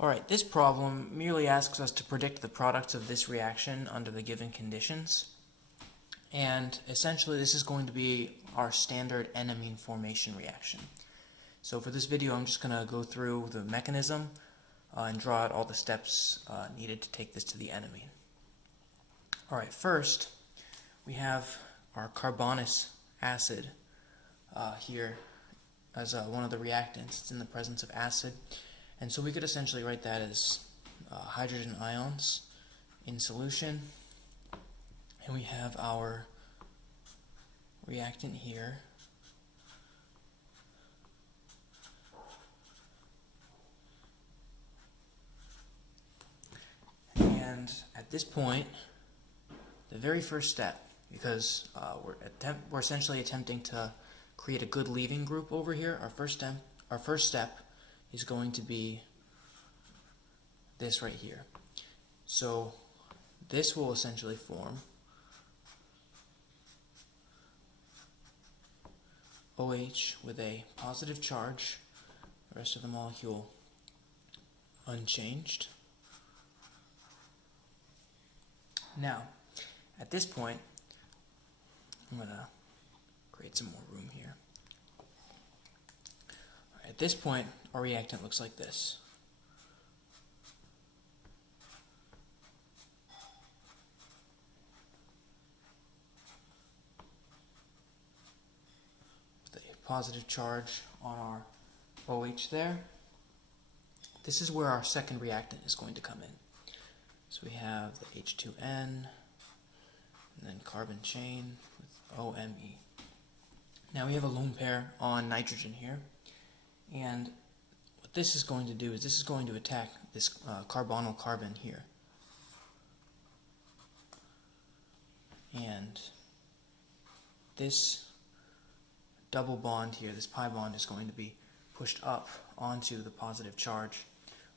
Alright, this problem merely asks us to predict the products of this reaction under the given conditions. And essentially this is going to be our standard N-amine formation reaction. So for this video I'm just going to go through the mechanism and draw out all the steps needed to take this to the N-amine. Alright, first we have our carbonous acid here as one of the reactants. It's in the presence of acid. And so we could essentially write that as hydrogen ions in solution. And we have our reactant here. And at this point, the very first step, because we're essentially attempting to create a good leaving group over here, our first step is going to be this right here. So this will essentially form OH with a positive charge, the rest of the molecule unchanged. Now, at this point, I'm going to create some more room here. At this point, our reactant looks like this. With a positive charge on our OH there. This is where our second reactant is going to come in. So we have the H2N, and then carbon chain with OMe. Now we have a lone pair on nitrogen here, and what this is going to do is this is going to attack this carbonyl carbon here. And this double bond here, this pi bond, is going to be pushed up onto the positive charge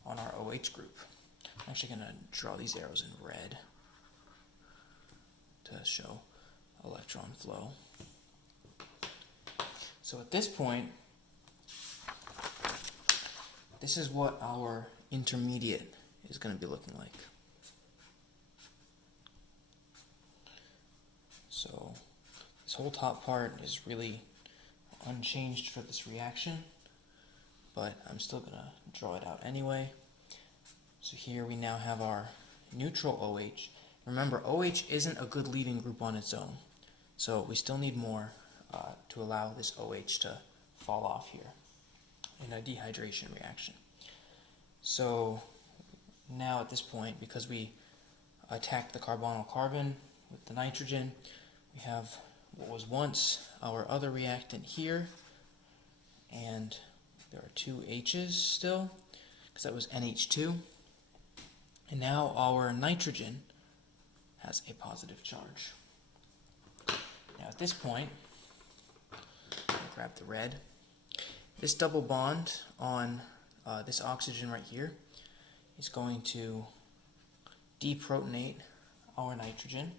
on our OH group. I'm actually going to draw these arrows in red to show electron flow. So at this point, this is what our intermediate is going to be looking like. So this whole top part is really unchanged for this reaction, but I'm still going to draw it out anyway. So here we now have our neutral OH. Remember, OH isn't a good leaving group on its own, so we still need more to allow this OH to fall off here in a dehydration reaction. So now at this point, because we attacked the carbonyl carbon with the nitrogen, we have what was once our other reactant here, and there are two H's still, because that was NH2. And now our nitrogen has a positive charge. Now at this point, I'll grab the red. This double bond on this oxygen right here is going to deprotonate our nitrogen,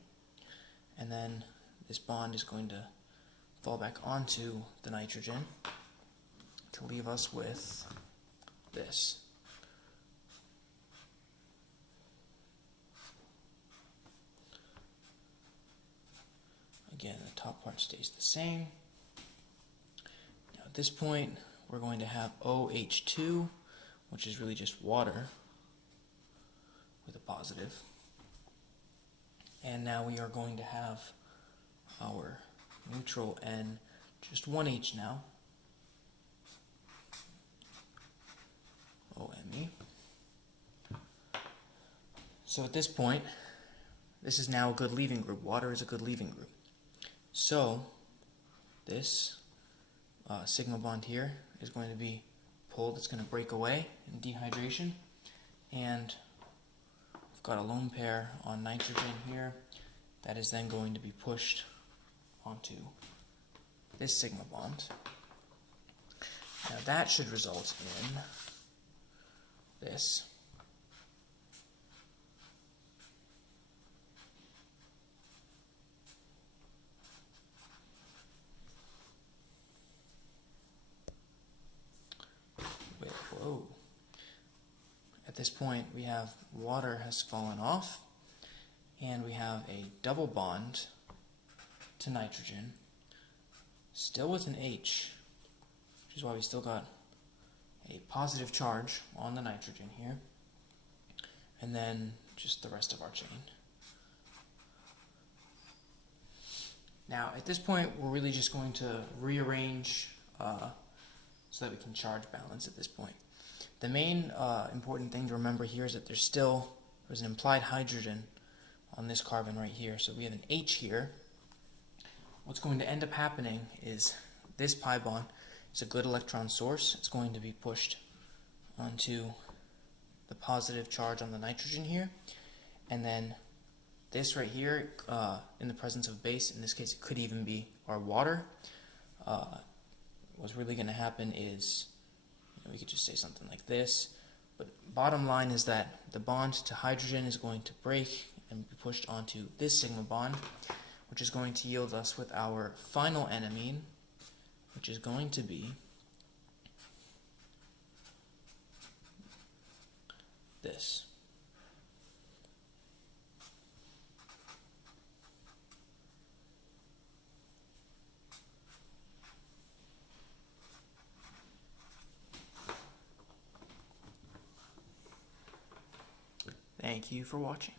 and then this bond is going to fall back onto the nitrogen to leave us with this. Again, the top part stays the same. Now at this point, we're going to have OH2, which is really just water with a positive. And now we are going to have our neutral N, just one H now, OMe. So at this point, this is now a good leaving group. Water is a good leaving group. So this sigma bond here is going to be pulled. It's going to break away in dehydration, and we've got a lone pair on nitrogen here that is then going to be pushed onto this sigma bond. Now that should result in this. at this point we have water has fallen off, and we have a double bond to nitrogen, still with an H, which is why we still got a positive charge on the nitrogen here, and then just the rest of our chain. Now, at this point, we're really just going to rearrange so that we can charge balance at this point. The main important thing to remember here is that there's an implied hydrogen on this carbon right here. So we have an H here. What's going to end up happening is this pi bond is a good electron source. It's going to be pushed onto the positive charge on the nitrogen here, and then this right here, in the presence of base, in this case it could even be our water, what's really going to happen is, we could just say something like this, but bottom line is that the bond to hydrogen is going to break and be pushed onto this sigma bond, which is going to yield us with our final enamine, which is going to be this. Thank you for watching.